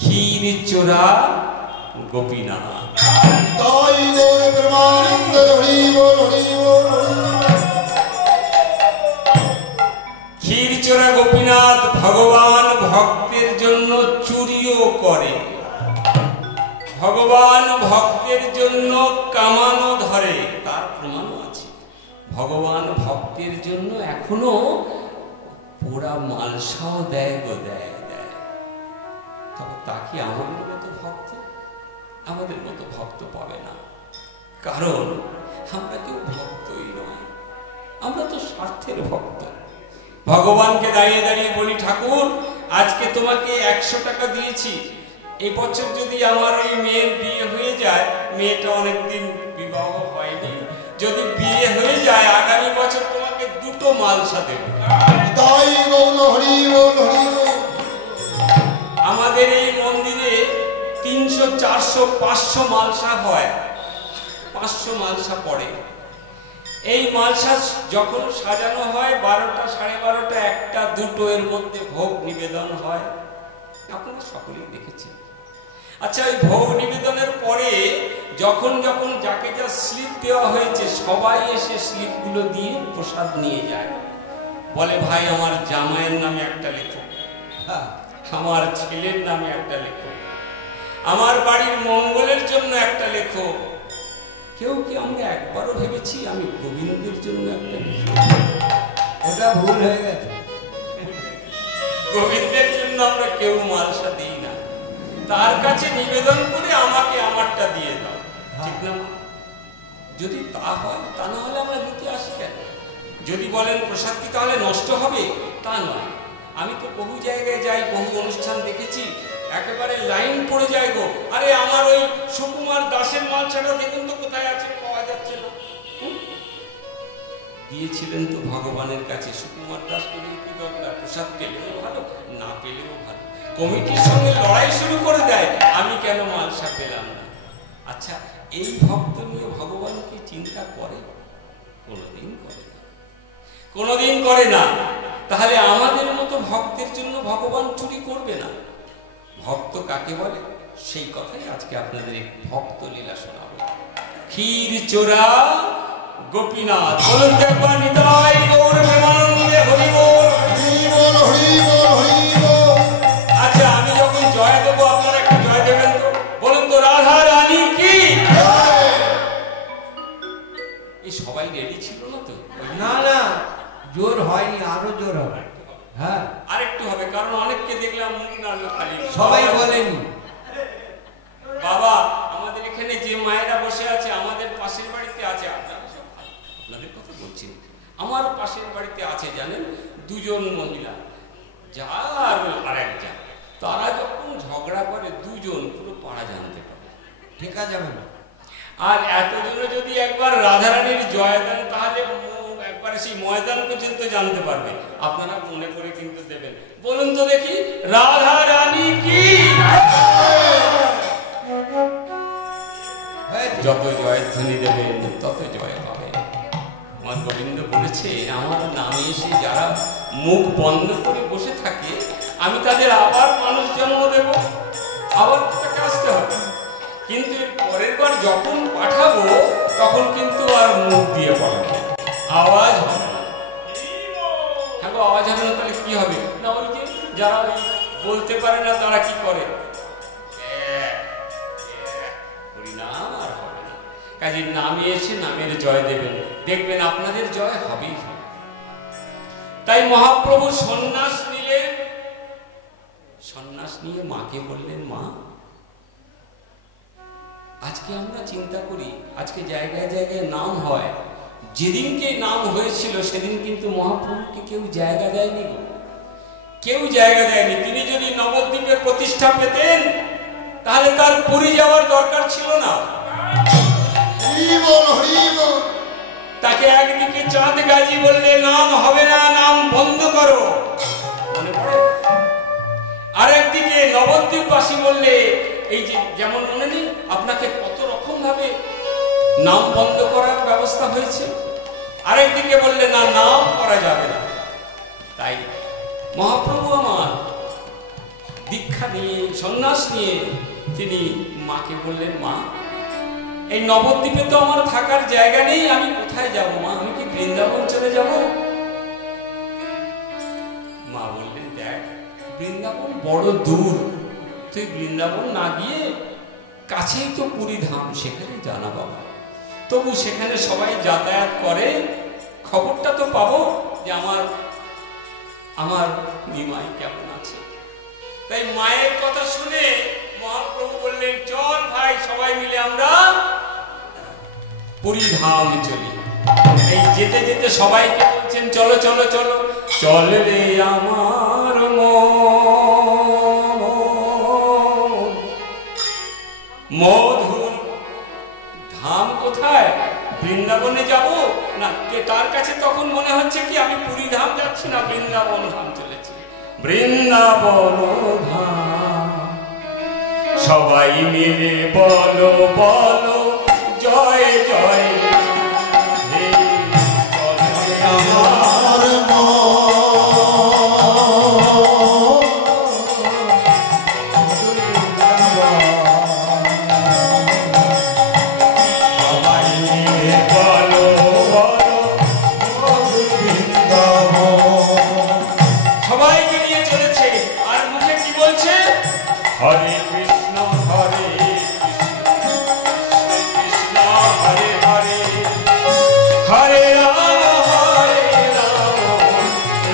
ক্ষীর চোরা গোপীনাথ। ক্ষীর চোরা গোপীনাথ ভগবান ভক্তের জন্য চুরিও করে, ভগবান ভক্তের জন্য কামানো ধরে, তার প্রমাণও আছে। ভগবান ভক্তের জন্য এখনো পোড়া মালসাও দেয় গো, দেয়। তবে তাকে আমাদের মতো ভক্ত পাবে না, কারণ আমরা কেউ ভক্তই নয়, আমরা তো স্বার্থের ভক্ত। ভগবানকে দাঁড়িয়ে দাঁড়িয়ে বলি, ঠাকুর আজকে তোমাকে 100 টাকা দিয়েছি, এই বছর যদি আমার এই মেয়ের বিয়ে হয়ে যায়, মেয়েটা অনেকদিন বিবাহ হয়নি, যদি বিয়ে হয়ে যায় আগামী বছর তোমাকে 2টো মালসা দেব। আমাদের এই মন্দিরে 300, 400, 500 মালসা হয়, 500 মালসা পড়ে। এই মালসা যখন সাজানো হয় 12টা, 12:30, 1টা, 2টো এর মধ্যে ভোগ নিবেদন হয়, আপনারা সকলেই দেখেছেন। আচ্ছা, এই ভোগ নিবেদনের পরে যখন যাকে যা স্লিপ দেওয়া হয়েছে সবাই এসে স্লিপগুলো দিয়ে প্রসাদ নিয়ে যায়, বলে ভাই আমার জামাইয়ের নামে একটা লেখো, আমার ছেলের নামে একটা লেখো, আমার বাড়ির মঙ্গলের জন্য একটা লেখো। কেউ কি আমরা একবারও ভেবেছি আমি গোবিন্দের জন্য একটা লিখি? ওটা ভুল হয়ে গেছে। গোবিন্দের জন্য আমরা কেউ মালসা দিই না, তার কাছে নিবেদন করে আমাকে আমারটা দিয়ে দাও, ঠিক না? যদি তা হয়, তা না হলে আমরা নিতে আসি কেন? যদি বলেন প্রসাদ কি তাহলে নষ্ট হবে, তা নয়। আমি তো বহু জায়গায় যাই, বহু অনুষ্ঠান দেখেছি, একেবারে লাইন পড়ে যায় গো, আরে আমার ওই সুকুমার দাসের মালসাটা দেখুন তো কোথায় আছে, পাওয়া যাচ্ছে না। দিয়েছিলেন তো ভগবানের কাছে, সুকুমার দাসকে নিয়ে কি দরকার? প্রসাদ পেলেও ভালো, না পেলেও ভালো। কমিটির সঙ্গে লড়াই শুরু করে দেয়, আমি কেন মালসা পেলাম না। আচ্ছা, এই ভক্ত নিয়ে ভগবান কি চিন্তা করে? কোনোদিন করে না। তাহলে আমাদের মতো ভক্তের জন্য ভগবান চুরি করবে না। ভক্ত কাকে বলে সেই কথাই আজকে আপনাদের এই ভক্ত লীলা শোনাবো। ক্ষীর চোরা গোপীনাথ, বলুন তো একবার, নিতাই গৌর প্রেমানন্দে হরি বল, হরি বল, হরি বল, হরি বল। আচ্ছা, আমি যখন জয় দেবো আপনারা একটু জয় দেবেন তো, বলুন তো রাধা রানী কি। এই সবাই রেডি ছিল না তো? না না, জোর হয়নি, আরো জোর হবে। হ্যাঁ, আরেকটু হবে, কারণ অনেককে দেখলাম মুখ নাড়লো খালি, সবাই বলেনি। বাবা আমাদের এখানে যে মায়েরা বসে আছে, আমাদের পাশের বাড়িতে আছে, আপনাদের কথা বলছি, আমার পাশের বাড়িতে আছে জানেন 2জন মহিলা, যার আর একটা, তারা যখন ঝগড়া করে 2জন পুরো পাড়া জানতে পারে, ঠেকা যাবে না। আর এতজনে যদি একবার রাধারানীর জয় দেন, তাহলে একবারে সেই ময়দান পর্যন্ত জানতে পারবে। আপনারা মনে করে কিন্তু দেবেন, বলুন তো দেখি, রাধা রানী কি। যত জয়ধ্বনি দেবেন তত জয় পাবে। আমার গোবিন্দ বলেছে, আমার নামে এসে যারা মুখ বন্ধ করে বসে থাকে, আমি তাদের আবার মানুষ জন্ম দেব, আবার তাকে আসতে হবে। কিন্তু পরের বার যখন পাঠাবো তখন কিন্তু আর মুখ দিয়ে পাঠাবো, আওয়াজ হবে না। হ্যাঁ গো, আওয়াজ হবে না, তাহলে কি হবে? না, ওই যে যারা বলতে পারে না তারা কি করে, হরিনাম আর হবে না। কাজে নামে এসে নামের জয় দেবেন, দেখবেন আপনাদের জয় হবেই হবে। তাই মহাপ্রভু সন্ন্যাস নিলেন, সন্ন্যাস নিয়ে মাকে বললেন, মা আজকে আমরা চিন্তা করি, আজকে জায়গায় জায়গায় নাম হয়, যেদিনকে নাম হয়েছিল সেদিন কিন্তু মহাপ্রভুকে কেউ জায়গা দেয়নি গো, কেউ জায়গা দেয়নি। তিনি যদি নবদ্বীপে প্রতিষ্ঠা পেতেন তাহলে তার পুরী যাওয়ার দরকার ছিল না। তাকে একদিকে চাঁদ গাজী বললে নাম হবে না, নাম বন্ধ করো, মনে পড়ে? আর একদিকে নবদ্বীপবাসী বললে, এই যে যেমন মনে নেই আপনাকে কত রকম ভাবে নাম বন্ধ করার ব্যবস্থা হয়েছে, আরেকদিকে বললে না, নাম করা যাবে না। তাই মহাপ্রভু আমার দীক্ষা নিয়ে সন্ন্যাস নিয়ে তিনি মাকে বললেন, মা এই নবদ্বীপে তো আমার থাকার জায়গা নেই, আমি কোথায় যাব মা? আমি কি বৃন্দাবন চলে যাব? মা বললেন, দেখ বৃন্দাবন বড় দূর, তুই বৃন্দাবন না গিয়ে কাছেই তো পুরী ধাম, সেখানে জানা বাবা। তবু সেখানে সবাই যাতায়াত করে, খবরটা তো পাবো যে আমার নিমাই কেমন আছে। তাই মায়ের কথা শুনে মহাপ্রভু বললেন, চল ভাই সবাই মিলে আমরা পুরী ধাম চলি। এই যেতে যেতে সবাইকে বলছেন, চলো চলো চলো, চল রে আমার মধুর ধাম কোথায়? বৃন্দাবনে যাব না? তার কাছে তখন মনে হচ্ছে কি আমি পুরী ধাম যাচ্ছি না, বৃন্দাবন ধাম চলেছি। বৃন্দাবন ধাম সবাই মিলে বলো বলো জয় জয় হে, আমার সবাইকে নিয়ে চলেছে। আর মুখে কি বলছে? হরে কৃষ্ণ হরে কৃষ্ণ হরে হরে, হরে রাম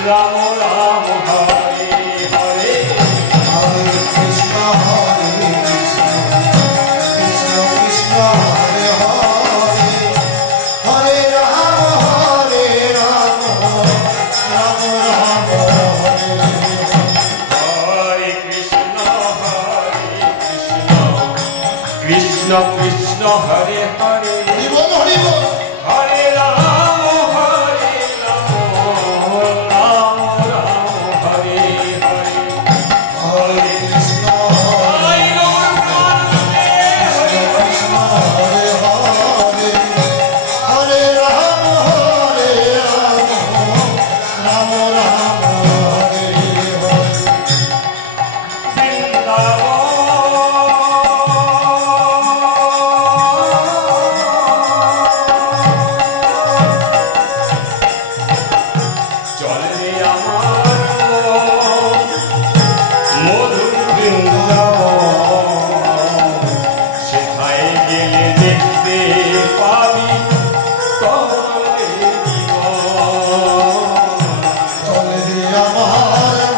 রাম রাম হরে হরে, হরে কৃষ্ণ কৃষ্ণ কৃষ্ণ হরে হরে, হরে রাম রাম রাম হরে হরে কৃষ্ণ কৃষ্ণ কৃষ্ণ হরে হরে, হরিবল হরিবল, হরে রাম রাম রাম হরে হরে, হরে কৃষ্ণ হরে রাম কৃষ্ণ হরে হরে, হরে রাম রাম রাম হরে হরে। চলে রে আমার মধুর বৃন্দাবন, সেথায় গেলে দেখতে পাবি তরে জীবন। চলে রে আমার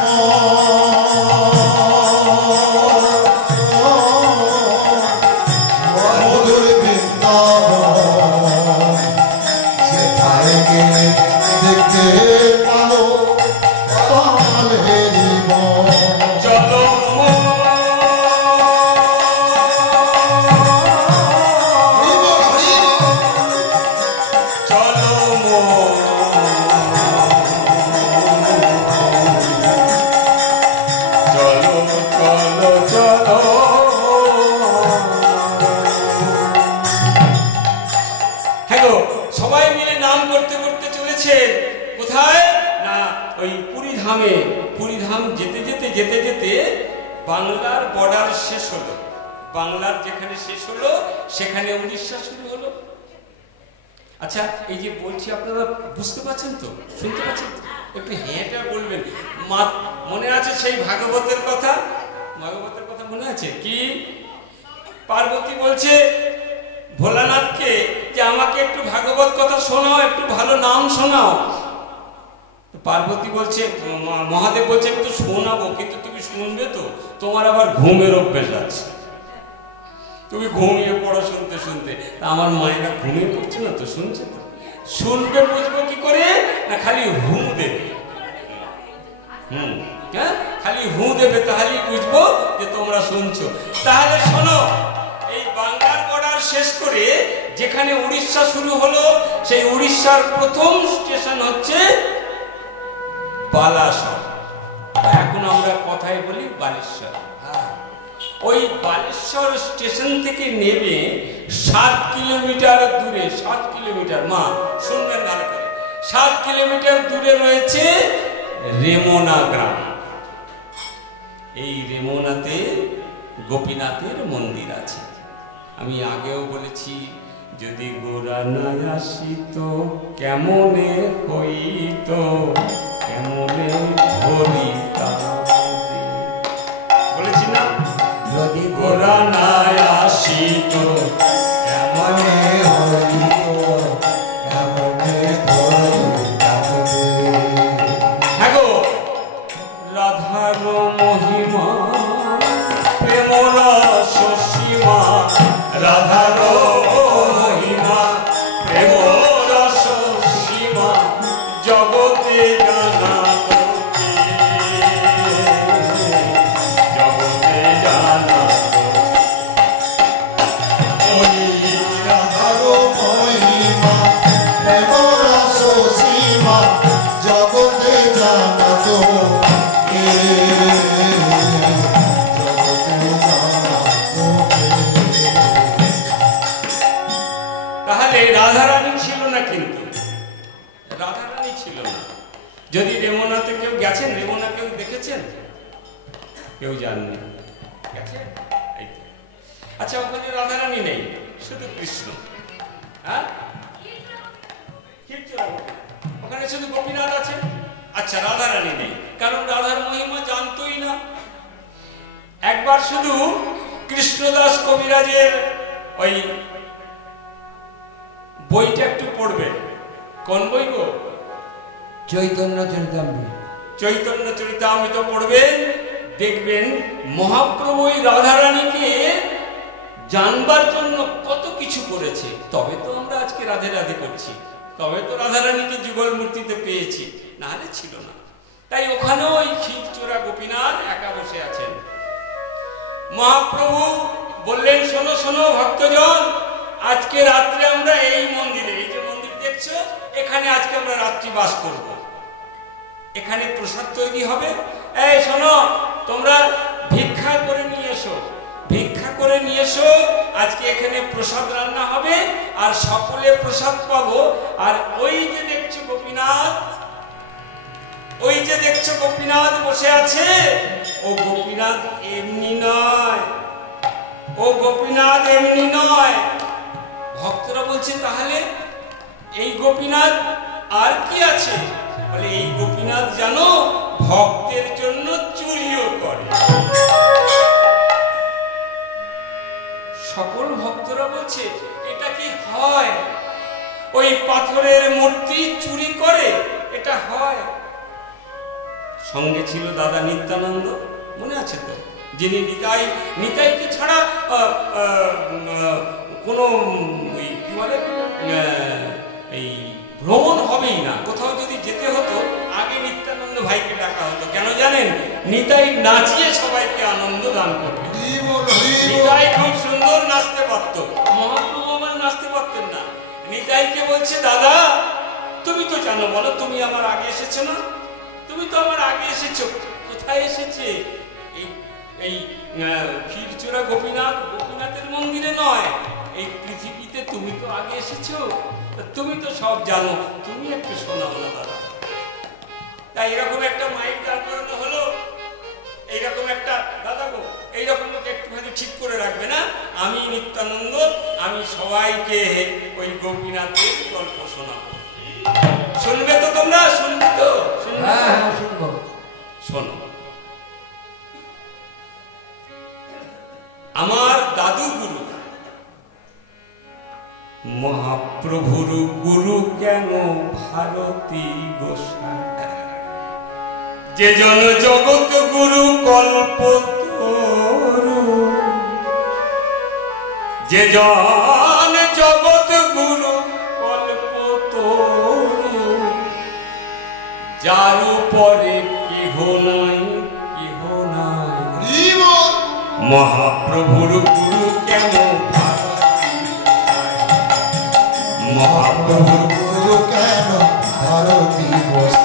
মধুর বৃন্দাবন, সেথায় গেলে দেখতে পালো কমলেরই মন। চলো চলো চলো চলো চলো। হ্যাঁ গো, সবাই মিলে নাম করতে করতে চলেছে কোথায় না ওই পুরী ধামে। পুরী ধাম যেতে যেতে যেতে যেতে বাংলার বর্ডার শেষ হলো। বাংলার যেখানে শেষ হলো সেখানে উড়িষ্যা শুরু হলো। আচ্ছা, এই যে বলছি আপনারা বুঝতে পারছেন তো, শুনতে পাচ্ছেন তো? একটু হ্যাঁটা বলবেন। মনে আছে সেই ভাগবতের কথা? ভাগবতের কথা মনে আছে কি? পার্বতী বলছে ভোলানাথকে যে আমাকে একটু ভাগবত কথা শোনাও, একটু ভালো নাম শোনাও। পার্বতী বলছে, মহাদেব বলছে আমি তো শোনাবো, কিন্তু তুমি শুনবে তো? তোমার আবার ঘুমের অভ্যেস আছে, তুমি ঘুমিয়ে পড়ো শুনতে শুনতে। আমার মায়েরা ঘুমিয়ে পড়ছে না তো, শুনছে তো। শুনবে বুঝবো কি করে না, খালি হু দেবে। হ্যাঁ, খালি হু দেবে, তাহলেই বুঝবো যে তোমরা শুনছো। তাহলে শোনো, এই বাংলার বর্ডার শেষ করে যেখানে উড়িষ্যা শুরু হলো, সেই উড়িষ্যার প্রথম স্টেশন হচ্ছে বালাসর। এখন আমরা কথায় বলি বালেশ্বর। ওই বালেশ্বর স্টেশন থেকে নেমে 7 কিলোমিটার দূরে, 7 কিলোমিটার, মা শুনবেন ভালো করে, 7 কিলোমিটার দূরে রয়েছে রেমনা গ্রাম। এই রেমনাতে গোপীনাথের মন্দির আছে। আমি আগেও বলেছি, যদি গোরা না আসিত কেমনে হইত, কেমনে ধরিতাম, বলেছি না? যদি গোরা না আসিত কেমনে হইত, কেমনে ধরিতাম। হ্যাঁ গো, রাধার মহিমা প্রেম রস সীমা, রাধার মহিমা প্রেম রস সীমা, জগতে জানা তোকে, জগতে জানা ওই রাধার মহিমা প্রেম রস সীমা, জগতে জানাত কে, জগতে জানাত কে। তাহলে রাধারানী ছিল না, কিন্তু রাধারানী ছিল না। যদি রেমনাতে কেউ গেছেন, রেমনা কেউ দেখেছেন? কেউ জাননি, গেছে? এই তো। আচ্ছা, ওখানে রাধারানী নেই, শুধু কৃষ্ণ। হ্যাঁ, ক্ষীরচোরা গোপীনাথ। ওখানে শুধু গোপীনাথ আছে। আচ্ছা, রাধারানী নেই, কারণ রাধার মহিমা জানতোই না। একবার শুধু কৃষ্ণদাস কবিরাজের ওই বইটা একটু পড়বে। কোন বই গো? চৈতন্য চরিতামৃত। চৈতন্য চরিতামৃত পড়বেন, দেখবেন মহাপ্রভু এই রাধারানীকে জানবার জন্য কত কিছু করেছে। তবে তো আমরা আজকে রাধে রাধে করছি, তবে তো রাধারানীকে যুগল মূর্তিতে পেয়েছি, নাহলে ছিল না। তাই ওখানেও ওই ক্ষীরচোরা গোপীনাথ একা বসে আছেন। মহাপ্রভু বললেন, শোনো শোনো ভক্তজন, আজকে রাত্রে আমরা এই মন্দিরে, এই যে মন্দির দেখছো, এখানে আজকে আমরা রাত্রি বাস করব। এখানে প্রসাদ তৈরি হবে। এই শোনো, তোমরা ভিক্ষা করে নিয়ে এসো, ভিক্ষা করে নিয়ে এসো, আজকে এখানে প্রসাদ রান্না হবে, আর সকলে প্রসাদ পাবো। আর ওই যে দেখছো গোপীনাথ, ওই যে দেখছো গোপীনাথ বসে আছে, ও গোপীনাথ এমনি নয়, ও গোপীনাথ এমনি নয়। ভক্তরা বলছে, তাহলে এই গোপীনাথ আর কি আছে? বলে, এই গোপীনাথ জানো, ভক্তের জন্য চুরিও করে। সকল ভক্তরা বলছে, এটা কি হয়? ওই পাথরের মূর্তি চুরি করে, এটা হয়? সঙ্গে ছিল দাদা নিত্যানন্দ, মনে আছে তো? যিনি নিতাইকে ছাড়া কোনো ওই কি বলে এই ভ্রমণ হবেই না। কোথাও যদি যেতে হতো, আগে নিত্যানন্দ ভাইকে ডাকা হতো। কেন জানেন? নিতাই নাচিয়ে সবাইকে আনন্দ দান করবে। নিতাই খুব সুন্দর নাচতে পারতো, মহাপ্রভু আমার নাচতে পারতেন না। নিতাইকে বলছে, দাদা তুমি তো জানো, বলো, তুমি আমার আগে এসেছো না? তুমি তো আমার আগে এসেছো। কোথায় এসেছে? এই ক্ষীরচোরা গোপীনাথ, গোপীনাথের মন্দিরে নয়, এই পৃথিবীতে তুমি তো আগে এসেছো, তুমি তো সব জানো, তুমি একটু শোনাও না দাদা। তাই এরকম একটা মাইক দাঁড় করানো হলো, এইরকম একটা, দাদা গো এইরকম একটুখানি ঠিক করে রাখবে না, আমি নিত্যানন্দ, আমি সবাইকে ওই গোপীনাথের গল্প শোনাবো। শুনবে তো তোমরা? শুনবে তো? হ্যাঁ, শুনবো। শোনো, আমার দাদু গুরু মহাপ্রভুর গুরু কেন ভারতী গোসাই, যে জন জগৎ গুরু কল্পতরু, যে জন জগৎ গুরু কল্পতরু, যার উপরে কেহ নাই, কেহ নাই। মহাপ্রভুর গুরু কেন ভারতী গোসাই, মহাপ্রভুর গুরু কেন ভারতী গোসাই।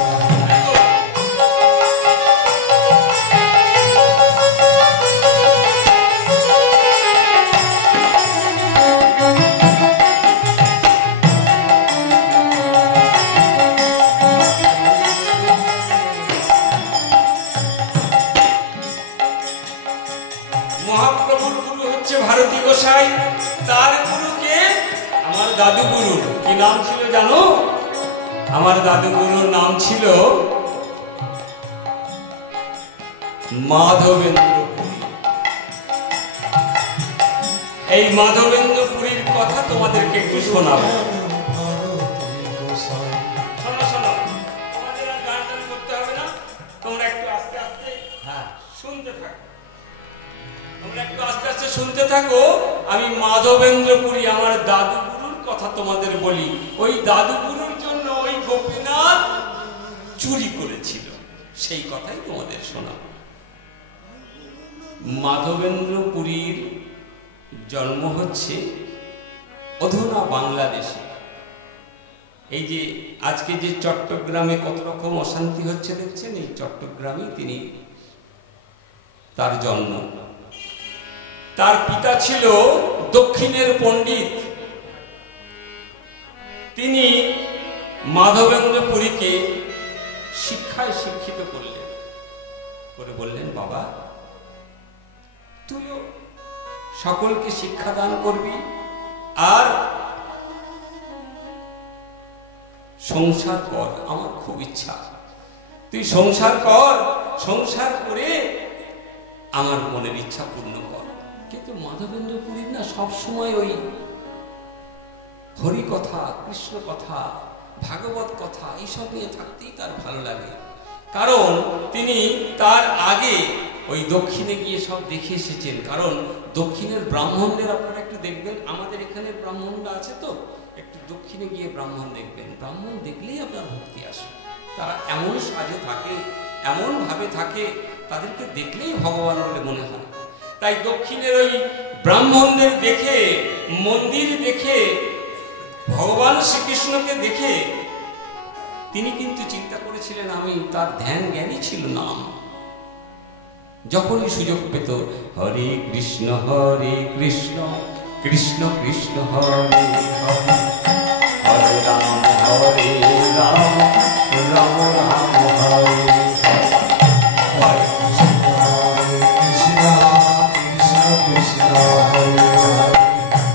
মহাপ্রভুর গুরু হচ্ছে ভারতী গোসাই, তার গুরুকে আমার দাদু গুরু কি নাম ছিল জানো? আমার দাদু গুরুর নাম ছিল মাধবেন্দ্র পুরী। এই মাধবেন্দ্র পুরীর কথা তোমাদেরকে একটু শোনাবো। শোনো শোনো, তোমাদের আর গান টান করতে হবে না, তোমরা একটু আস্তে আস্তে শুনতে থাকো। তোমরা একটু আস্তে আস্তে শুনতে থাকো। আমি মাধবেন্দ্র পুরী আমার দাদু গুরুর কথা তোমাদের বলি। ওই দাদু গুরুর জন্য ওই গোপীনাথ চুরি করেছিল, সেই কথাই তোমাদের শোনাবো। মাধবেন্দ্র পুরীর জন্ম হচ্ছে অধুনা বাংলাদেশে। এই যে আজকে যে চট্টগ্রামে কত রকম অশান্তি হচ্ছে দেখছেন, এই চট্টগ্রামে তিনি তার জন্ম। তার পিতা ছিল দক্ষিণের পণ্ডিত। তিনি মাধবেন্দ্র পুরীকে শিক্ষায় শিক্ষিত করলেন, করে বললেন, বাবা তুইও সকলকে শিক্ষাদান করবি আর সংসার কর, আমার খুব ইচ্ছা তুই সংসার কর, সংসার করে আমার মনের ইচ্ছা পূর্ণ কর। কিন্তু মাধবেন্দ্র পুরীর না সবসময় ওই হরি কথা, কৃষ্ণ কথা, ভাগবত কথা এইসব নিয়ে থাকতেই তার ভালো লাগে। কারণ তিনি তার আগে ওই দক্ষিণে গিয়ে সব দেখে এসেছেন। কারণ দক্ষিণের ব্রাহ্মণদের আপনারা একটু দেখবেন, আমাদের এখানে ব্রাহ্মণরা আছে তো, একটু দক্ষিণে গিয়ে ব্রাহ্মণ দেখবেন, ব্রাহ্মণ দেখলেই আপনার ভক্তি আসে। তারা এমন সাজে থাকে, এমন ভাবে থাকে, তাদেরকে দেখলেই ভগবান বলে মনে হয়। তাই দক্ষিণের ওই ব্রাহ্মণদের দেখে, মন্দির দেখে, ভগবান শ্রীকৃষ্ণকে দেখে তিনি কিন্তু চিন্তা করেছিলেন, আমি তার ধ্যান জ্ঞানী ছিল নাম। যখনই সুযোগ পেত, হরে কৃষ্ণ কৃষ্ণ কৃষ্ণ হরে হরে, হরে রাম রাম রাম হরে হরে, কৃষ্ণ কৃষ্ণ হরে হরে,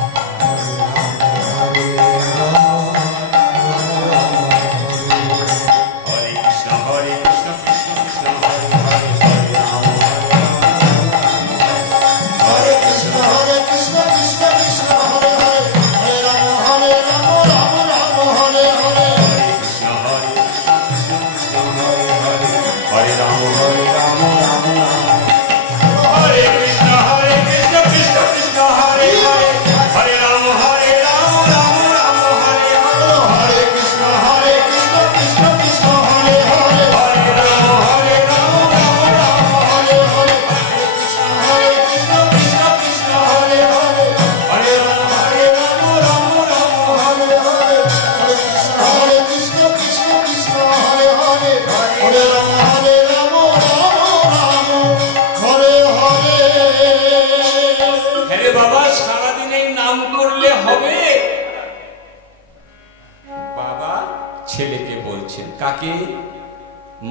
কাকে?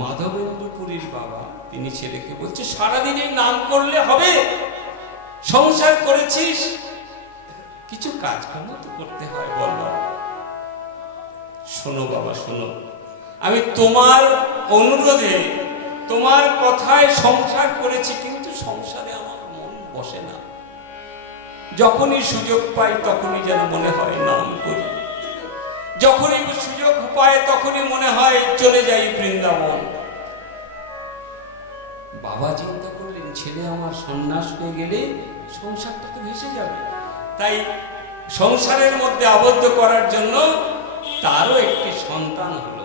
মাধবেন্দ্র পুরীর বাবা তিনি ছেলেকে বলছে, সারাদিনের নাম করলে হবে? সংসার করেছিস, কিছু কাজকর্ম তো করতে হয়, বল। শোনো বাবা শোনো, আমি তোমার অনুরোধে, তোমার কথায় সংসার করেছি, কিন্তু সংসারে আমার মন বসে না। যখনই সুযোগ পাই তখনই যেন মনে হয় নাম করি, যখনই সুযোগ পায় তখনই মনে হয় চলে যাই বৃন্দাবন। বাবা চিন্তা করলেন, ছেলে আমার সন্ন্যাস হয়ে গেলে সংসারটা তো ভেসে যাবে, তাই সংসারের মধ্যে আবদ্ধ করার জন্য তারও একটি সন্তান হলো।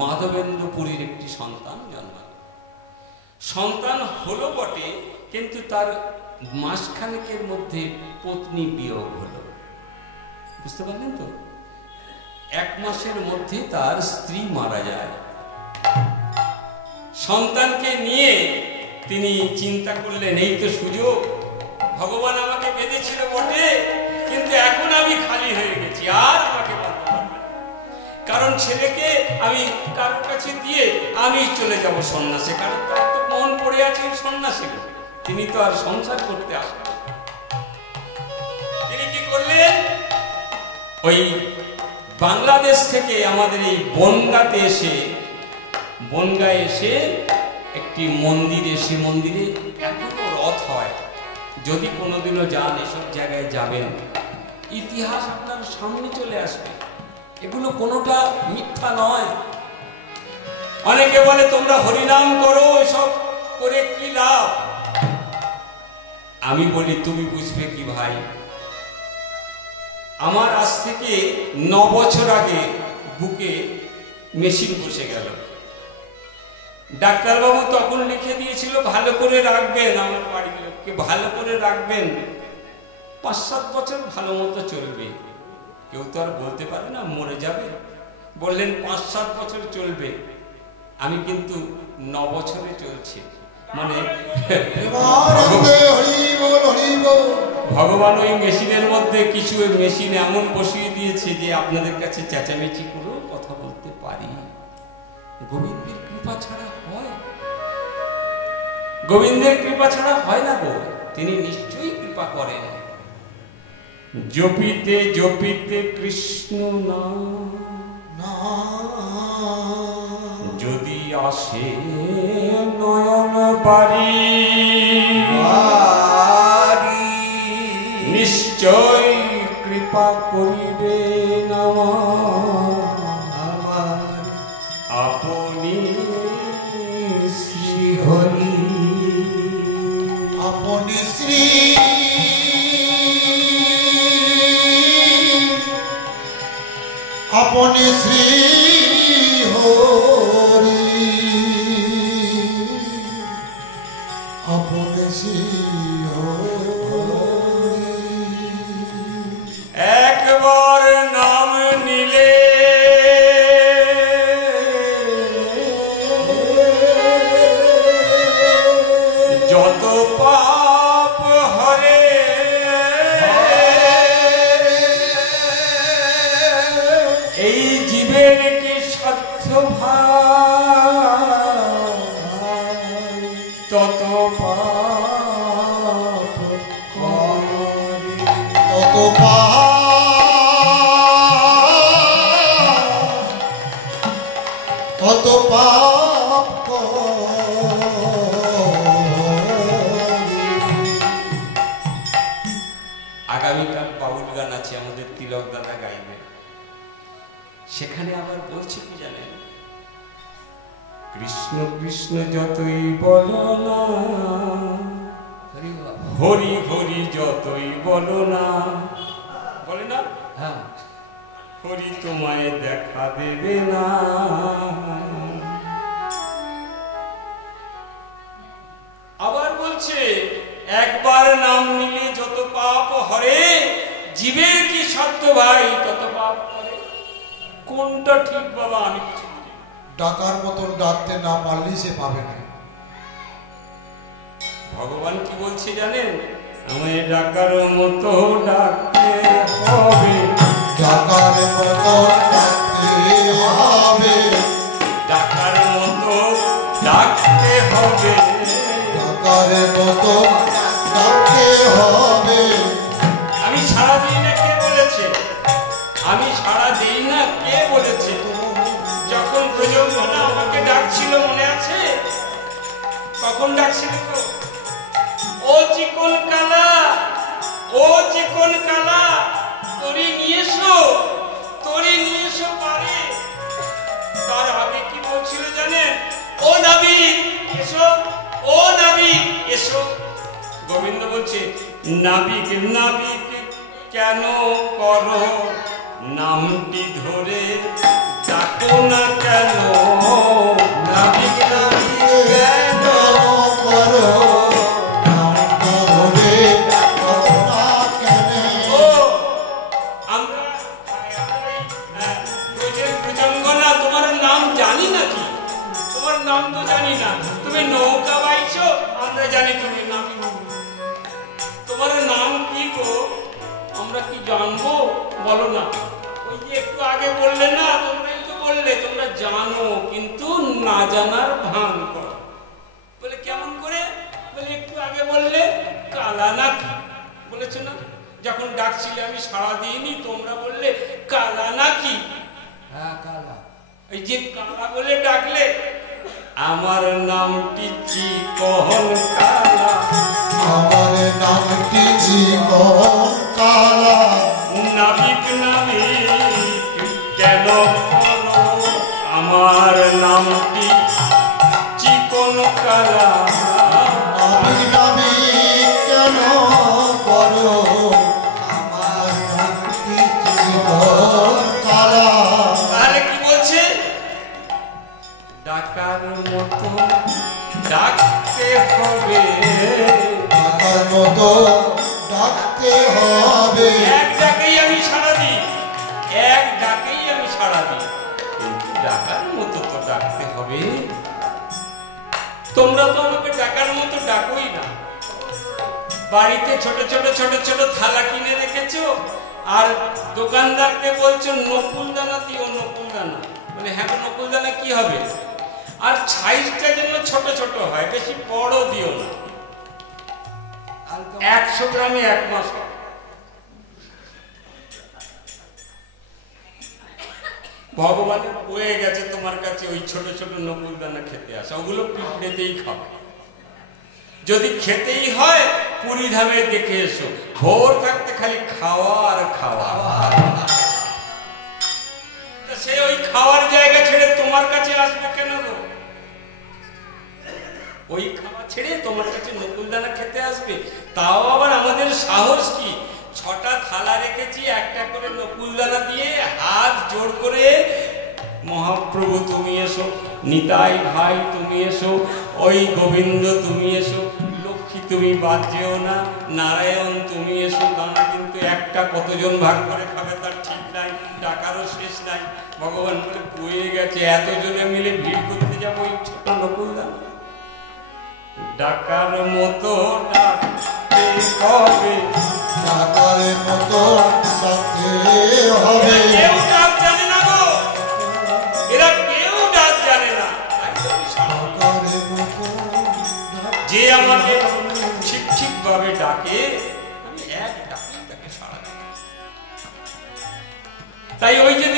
মাধবেন্দ্র পুরীর একটি সন্তান জন্মাল। সন্তান হলো বটে, কিন্তু তার মাসখানেকের মধ্যে পত্নী বিয়োগ হলো। বুঝতে পারলেন তো? 1 মাসের মধ্যে তার স্ত্রী মারা যায়। সন্তানকে নিয়ে তিনি চিন্তা করলেন, এই তো সুযোগ, ভগবান আমাকে বেঁধেছিল বটে, কিন্তু এখন আমি খালি হয়ে গেছি, আর আমাকে বাঁধতে পারবে না। কারণ ছেলেকে আমি কারোর কাছে দিয়ে আমি চলে যাব সন্ন্যাসে, কারণ তার তো মন পড়ে আছে সন্ন্যাসী। তিনি তো আর সংসার করতে আসেন। তিনি কি করলেন, ওই বাংলাদেশ থেকে আমাদের এই বনগায় এসে একটি মন্দিরে, সে মন্দিরে এখনো রথ হয়। যদি কোনোদিনও যান, এসব জায়গায় যাবেন, ইতিহাস আপনার সামনে চলে আসবে। এগুলো কোনোটা মিথ্যা নয়। অনেকে বলে তোমরা হরিনাম করো, এসব করে কি লাভ? আমি বলি তুমি বুঝবে কি ভাই, আমার আজ থেকে 9 বছর আগে বুকে মেশিন বসে গেল। ডাক্তারবাবু তখন লিখে দিয়েছিল ভালো করে রাখবেন, আমার বাড়ির লোককে ভালো করে রাখবেন, 5-7 বছর ভালো মতো চলবে। কেউ তো আর বলতে পারে না মরে যাবে, বললেন 5-7 বছর চলবে। আমি কিন্তু 9 বছরে চলছে। মানে ভগবান ওই মেশিনের মধ্যে কিছু মেশিন এমন বসিয়ে দিয়েছে যে আপনাদের কাছে চেঁচামেচি করেও কথা বলতে পারি। গোবিন্দের কৃপা ছাড়া হয়? গোবিন্দের কৃপা ছাড়া হয় না গো, তিনি নিশ্চয়ই কৃপা করেন। জপিতে জপিতে কৃষ্ণ নাম যদি আসে নয়ন বাড়ি, নিশ্চয় কৃপা করিবেন আমার আপনি শ্রী হরি, আপনি শ্রী আপনি শ্রী হরি, আপনি শ্রী হরি। একবার নাম নিলে যত পাপ হরে, এই জীবের কি সাধ্য ভাই, তত পাপ করে, তত পাপ আগামীকাল বাউল গান আছে, আমাদের তিলক দাদা গাইবে। সেখানে আবার বলছে কি জানেন, কৃষ্ণ কৃষ্ণ যতই বলো না, হরি হরি যতই বলো না, বলে না হ্যাঁ, হরি তোমায় দেখা দেবে না। আবার বলছে একবার নাম নিলে যত পাপ হরে, জীবের কি সাধ্য ভাই তত পাপ করে। কোনটা ঠিক বাবা আমি কিছু বুঝি না। ডাকার মতন ডাকতে না পারলেই সে পাবে না। ভগবান কি বলছে জানেন, আমায় ডাকার মতো ডাকতে হবে, ডাকার মতো ডাকতে হবে, ডাকার মতো ডাকতে হবে, ডাকার মতো ডাকতে হবে। আমি সাড়া দিই না কে বলেছে, আমি সাড়া দিই না কে বলেছে। যখন ব্রজঙ্গনা আমাকে ডাকছিল মনে আছে, কখন ডাকছিল তো, ও চিকন কালা, ও চিকন কালা, তরি নিয়ে এসো, তরি নিয়ে এসো পারে। তার আগে কি বলছিল জানেন, ও নাবিক এসো, ও নাবিক এসো। গোবিন্দ বলছে নাবিক নাবিক কেন করো, নামটি ধরে ডাকো না কেন, নাবিক নাবিক কেন করো, নাম ধরে ডাকো না কেন। ও আমরা ভুজঙ্গনা তোমার নাম জানি নাকি, তোমার নাম তো জানি না, তুমি নৌকা বাইছো আমরা জানি তুমি নাবিক। তোমার নাম কি গো, আমরা কি জানবো বলো না। ওই যে একটু আগে বললে না, তোমরাই তো বললে তোমরা জানো কিন্তু না জানার ভান করো। বলে কেমন করে, বলে একটু আগে বললে কালা নাকি বলেছো না? যখন ডাকছিলে আমি সাড়া দিইনি, তোমরা বললে কালা নাকি। হ্যাঁ কালা। এই যে কালা বলে ডাকলে, আমার নামটি চিকন কালা, আমার নামটি জীবন কালা, নাবিক নাবিক কেন বলো, আমার নামটি চিকন কালা, নাবিক নাবিক কেন করো, আমার নামটি জীবন কালা। তাহলে কি বলছে? ডাকার মতো ডাকতে হবে, ডাকার মতো ডাকতে হবে। এক ডাকেই আমি সাড়া দিই, এক ডাকেই আমি সাড়া দিই, কিন্তু ডাকার মতো তো ডাকতে হবে। তোমরা তো আমাকে ডাকার মতো ডাকোই না। বাড়িতে ছোট ছোট ছোট ছোট থালা কিনে রেখেছো, আর দোকানদারকে বলছো নকুলদানা দিও, নকুলদানা। মানে হ্যাঁ, নকুলদানা কি হবে? আর সাইজটা যেন ছোট ছোট হয়, বেশি বড় দিও না। 100 গ্রামে 1 মাস হয়। ভগবানের বয়ে গেছে তোমার কাছে ওই ছোট ছোট নকুলদানা খেতে আসা, ওগুলো পিঁপড়েতেই খাবে। যদি খেতেই হয় পুরী ধামে দেখে এসো, ভোর থাকতে খালি খাওয়া আর খাওয়া। সে ওই খাওয়ার জায়গা ছেড়ে তোমার কাছে আসবে কেন গো? ওই খাওয়া ছেড়ে তোমার কাছে নকুলদানা খেতে আসবে? তাও আবার আমাদের সাহস কি? 6টা থালা রেখেছি, একটা করে নকুলদানা দিয়ে হাত জোর করে, মহাপ্রভু তুমি এসো, নিতাই ভাই তুমি এসো, ওই গোবিন্দ তুমি এসো, লক্ষ্মী তুমি বাদ যেও না, নারায়ণ তুমি এসো। দানা কিন্তু একটা কতজন ভাগ করে খাবে তার ঠিক নাই, টাকারও শেষ নাই। ভগবান বলে বয়ে গেছে, এতজনে মিলে ভিড় করতে যাবো ওই ছোট নকুলদানা। ডাকার মতো ডাকতে হবে, ডাকার মতো ডাকতে হবে। কেউ ডাক জানে না গো, এরা কেউ ডাক জানে না। ডাকার মতো যে আমাকে ঠিক ঠিক ভাবে ডাকে, আমি এক ডাকেই তাকে সাড়া দিই। তাই ওই যে